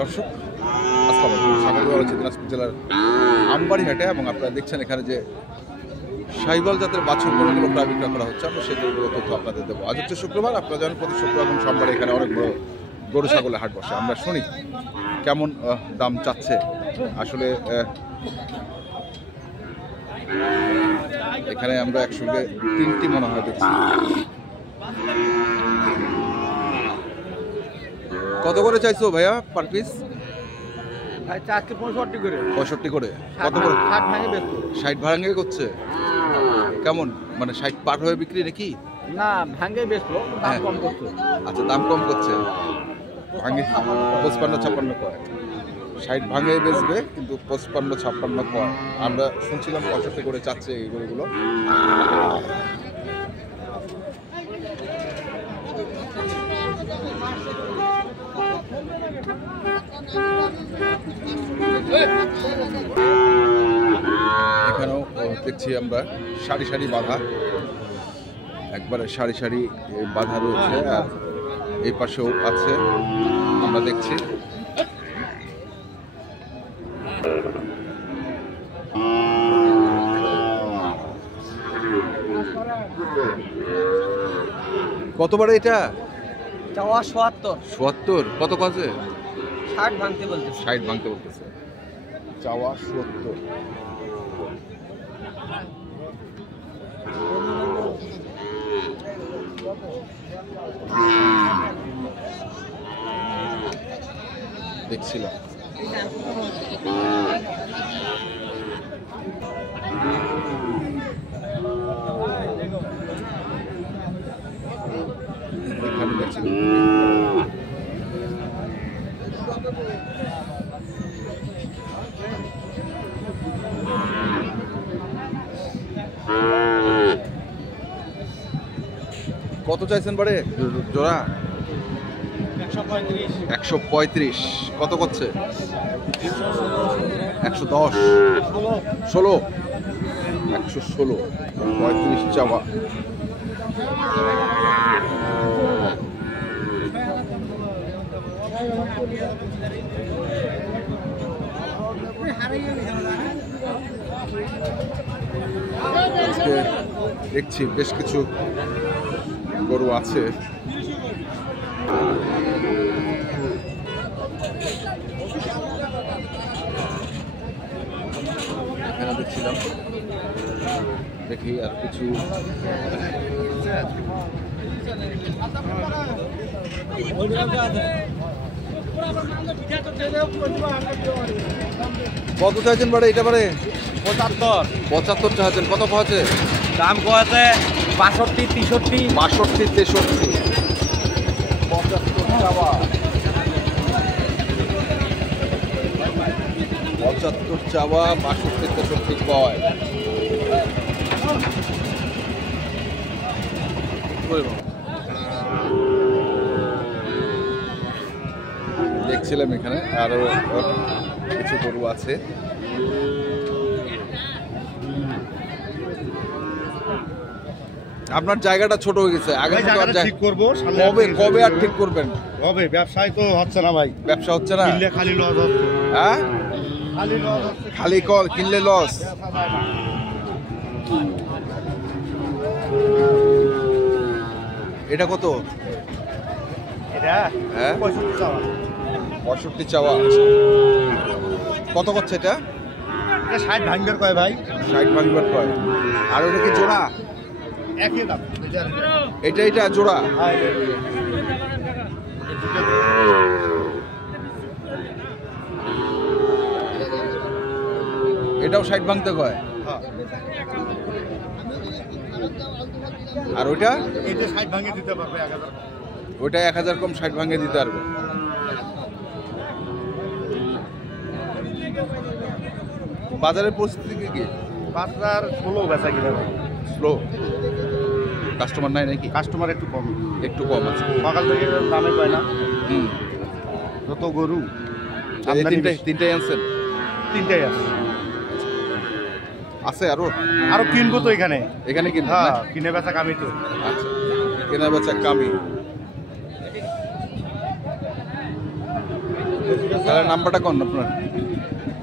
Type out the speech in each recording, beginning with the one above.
দর্শক, আসসালামু আলাইকুম। স্বাগত জানাচ্ছি দিনাজপুর জেলার আমবাড়িহাটে এবং আপনারা দেখছেন এখানে যে শাহিওয়াল জাতের বাছুর গরুগুলো প্রায় বিক্রয় করা হচ্ছে। আমরা সেগুলো তথ্য আপনাদের দেবো। আজ হচ্ছে শুক্রবার। আপনারা জানেন প্রতি শুক্রবার এবং সোমবারে এখানে অনেক বড় গরু ছাগলের হাট বসে। আমরা শুনি কেমন দাম চাচ্ছে। আসলে এখানে আমরা একসঙ্গে তিনটি মনে হয় দেখছি। কত করে চাইছো ভাইয়া পার পিস? 65 করে। 65 করে। কত করে? 60 ভাঙে বেচবো। 60 ভাঙে করছে। কেমন মানে 60 পার হয়ে বিক্রি নাকি? না, ভাঙে বেচবো, দাম কম করছে। আচ্ছা, দাম কম করছে। ভাঙে 55-56 কয়। 60 ভাঙে বেচবে কিন্তু 55-56 কয়। আমরা শুনছিলাম 65 করে চাচ্ছে এই গরুগুলো। এখানেও দেখছি আমরা সারি সারি বাঁধা, একবারে সারি সারি বাঁধা রয়েছে। আর এই পাশেও আছে, আমরা দেখছি। কতবারে এটা? চাওয়া ৭৭। ৭৭। কত কাজে? 60 ভাঙতে বলছে। 60 ভাঙতে বলতেছে। চাওয়া ৭০। দেখছিলাম এখানে দেখছিলাম। কত চাইছেন বারে জোড়া? 135। কত করছে? 110। 16। 116। 35 চাওয়া। দেখছি বেশ কিছু গরু আছে। এখানে দেখছিলাম, দেখি আর কিছু। কত চাইছেন বারে এটা বারে? 75। 75 চাইছেন। কত পাচ্ছে? দাম কয়েছে 62, 63। 62, 63। 75 চাওয়া। 75 চাওয়া, 62, 63 কয়। দেখছিলাম এখানে আরো কিছু গরু আছে। আপনার জায়গাটা ছোট হয়ে গেছে। আগে ঠিক করবো। কবে আর ঠিক করবেন? হবে, ব্যবসায় তো হচ্ছে না ভাই। ব্যবসা হচ্ছে না? কিনলে খালি লস হচ্ছে। হ্যাঁ, খালি লস হচ্ছে। খালি কল কিনলে লস। এটা কত? এটা হ্যাঁ 65 চাওয়া। 65 চাওয়া। কত করছে এটা? এটা 60 ভাঙবের কয় ভাই। 60 ভাঙবার কয়। আর ওটা কি জোড়া? একই দাম। এটা জোড়া। হ্যাঁ, এটাও 60 ভাঙতে কয়। আর ওইটা? এটা 60 ভাঙে দিতে পারবে 1000। ওইটা 1000 কম 60 ভাঙে দিতে পারবে। বাজারের পরিস্থিতি কি? বাজার স্লো বেচা কিনা ভাই। স্লো। কাস্টমার নাই নাকি? কাস্টমার একটু কম। একটু কম আছে। সকাল থেকে দামে পায় না। যত গরু তিনটাই আনছেন? তিনটাই আছে। আছে আরো? আরো কিনবো তো এখানে। এখানে কিনবো? হ্যাঁ, কিনে বেচা কামি তো। আচ্ছা, কেনা বেচা কামি। তাহলে নাম্বারটা কোন আপনার?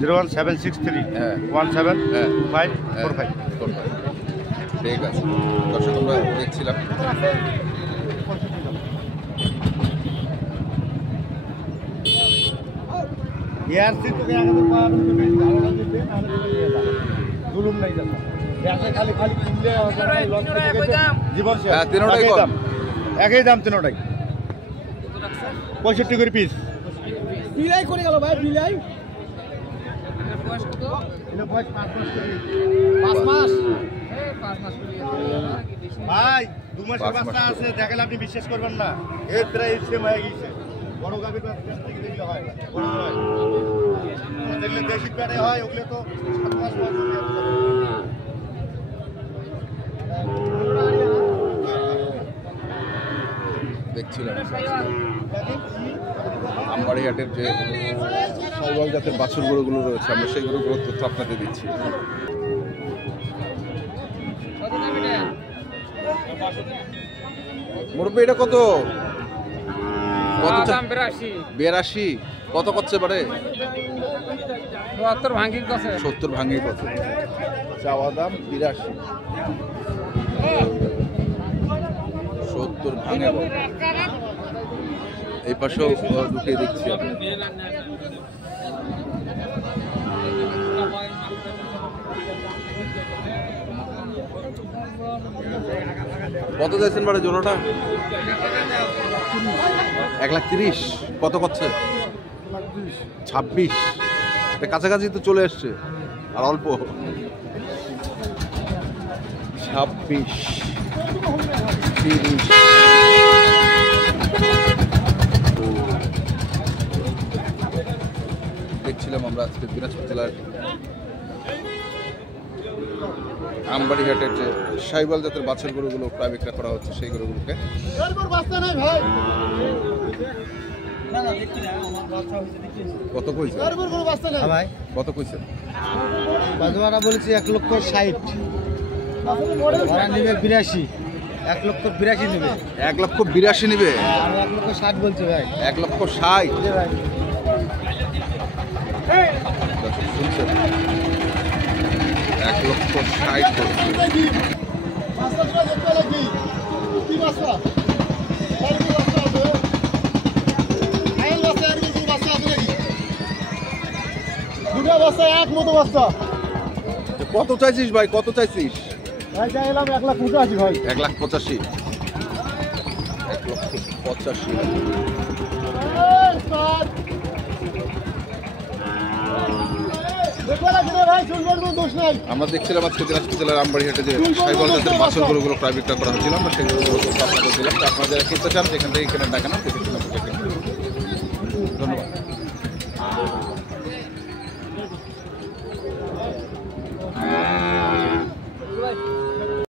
01763 হ্যাঁ 17 হ্যাঁ 545। ঠিক আছে দর্শক আমরা দেখছিলাম ইয়ারসি তো আগে তো পাবেন তো বেশি ভালো লাগে দেন আর জুলুম নাই দাদা এসে খালি খালি কিনলে লস থেকে গেছে জীবন শেষ। হ্যাঁ, তিনোটাই একই কম। দাম। একই দাম তিনোটাই 65 করে পিস। বিলাই করে গেল ভাই বিলাই এটা বয়স 5 মাস করে। 5 মাস ভাই 2 মাসের 5 মাস বাচ্চা করে। আছে দেখালে আপনি বিশ্বাস করবেন না এর প্রায় সেম হয়ে গেছে বড় গাভীর বাচ্চা থেকে দেখলে হয় বড় হয় দেখলে দেশি প্যারে হয় ওগুলো তো 7 মাস বয়স হয়ে যাবে। দেখছিলাম আমবাড়ি হাটের যে সাইওয়াল জাতের বাছুর গরুগুলো রয়েছে আমরা সেই গরুগুলোর তথ্য আপনাদের দিচ্ছি। মুরব্বী এটা কত? কত চা- 82 কত করছে এবারে? 72 ভাঙি কছে 70 ভাঙিয়ে কত? চাওয়া দাম 82 70 ভাঙে বল। এই পাশেও ঢুকিয়ে দেখছি আমি। কত যাচ্ছেন বাড়ি জোড়াটা? 1,30,000 কত করছে? 26 কাছাকাছি তো চলে এসছে আর অল্প 26 30 দেখছিলাম আমরা আজকে দিনাজপুর জেলার আমবাড়ি হাটের যে সাইওয়াল জাতের বাছুর গরুগুলো প্রায় বিক্রয় করা হচ্ছে সেই গরুগুলোকে। কত কইছে? ভাই কত কইছে? বাজুয়ারা বলেছি 1,60,000 ভাড়া নেবে 82 1,82,000 নেবে 1,82,000 নিবে। আর 1,60,000 বলছে ভাই 1,60,000 জি ভাই শুনছেন 1,60,000 কত চাইছিস ভাই? কত চাইছিস? ভাই চাইলাম 1,85,000 ভাই 1,85,000 1,85,000 আমরা দেখছিলাম আজকে দিনাজপুর জেলার আমবাড়ি হাটে যে সাইওয়াল জাতের বাছুর গরুগুলো প্রায় বিক্রয় করা হচ্ছিল আমরা সেই গরুগুলো আপনাদের দিলাম। আপনারা যারা কিনতে চান সেখান থেকে কেনার টাকা না দেখেছিলাম। ধন্যবাদ।